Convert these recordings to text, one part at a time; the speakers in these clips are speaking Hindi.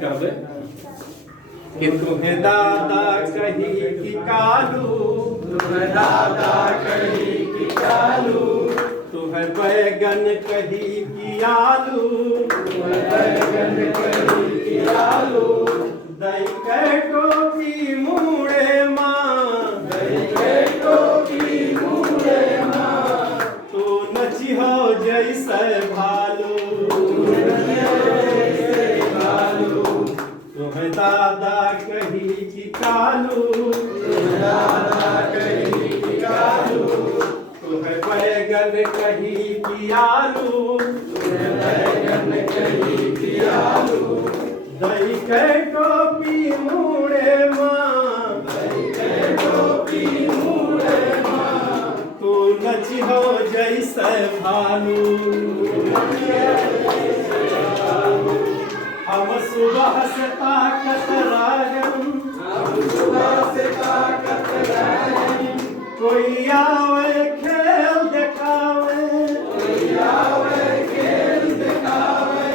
कहबे कि तुम्हें दादा कही कि कालू, तुम्हें दादा कही कि कालू, तुम्हें बैगन कही कि आलू, तुम्हें बैगन कही कि आलू, दही के टोपी मुड़े माँ, दही के टोपी मुड़े माँ, तू नची हो जैसे भालू, तुम्हें दादा कही कि कालू, तुम्हें दादा कही कि कालू, तुम्हें बैगन कही कि आलू, तुम्हें बैगन कही कि आलू, दही के टोपी मुड़े माँ, दही के टोपी मुड़े माँ, तू नची हो जैसे भालू। हम सुबह से ताकत रायम, हम सुबह से ताकत रहें, कोई आवे खेल दिखावे, कोई आवे खेल दिखावे,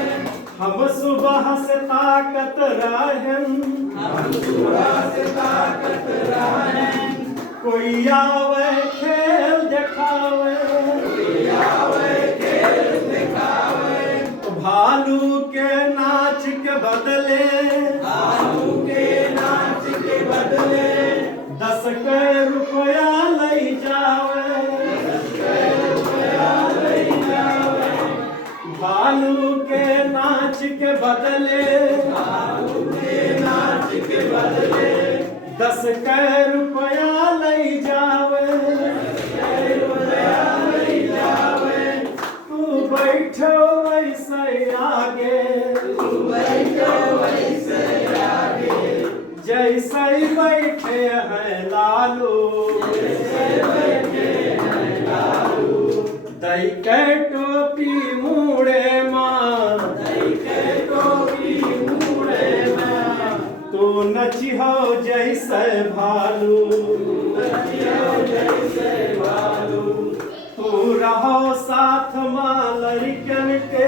हम सुबह से ताकत रायम, हम सुबह से ताकत रहें, कोई आवे खेल दिखावे, कोई आवे खेल दिखावे, भालू के नाच के बदले, आलू के नाच के बदले 10 के रुपया लई जावे, रुपया ले जावे, भालू के नाच के बदले, आलू के नाच के बदले 10 के रुपया लई जावे, रुपया ले जावे, तू बैठो वैसे आगे, तू बैठो वैसे आगे, जैसे बैठे हैं लालू, बैठे हैं लालू, दही के टोपी मुड़े माँ, दही के टोपी मुड़े माँ, तू नची हो जैसे भालू, बचियो जैसे भालू, तू रहो साथ माँ लड़कन के,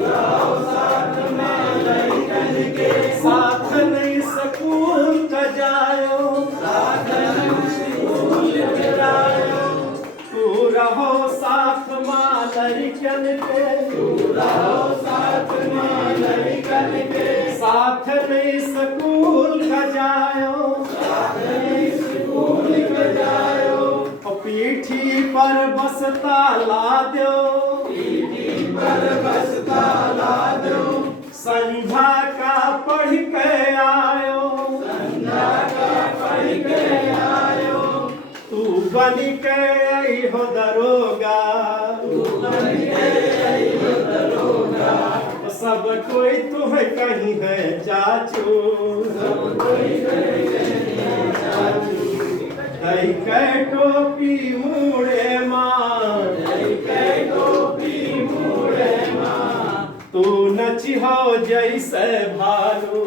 रहो साथ में लड़कन के, साथ नहीं स्कूल का जायो, साथ में स्कूल गिरायो, तू रहो साथ माँ लड़कन के, रहो साथ में लड़कन के, साथ नहीं स्कूल का जायो, साथ में स्कूल गिरायो, पीठी पर बसता ला दो, पीठी पर बसता ला दो, संध्या का पढ़ के आयो, संध्या का पढ़ के आयो, तू बन के आई हो दरोगा, तू बन के आई हो दरोगा, सब कोई तुम्हें कहीं है चाचू, सब कोई कहे चाचू, दही के टोपी मुड़े माँ, दही के टोपी मुड़े माँ, तू नची हो जैसे भालू,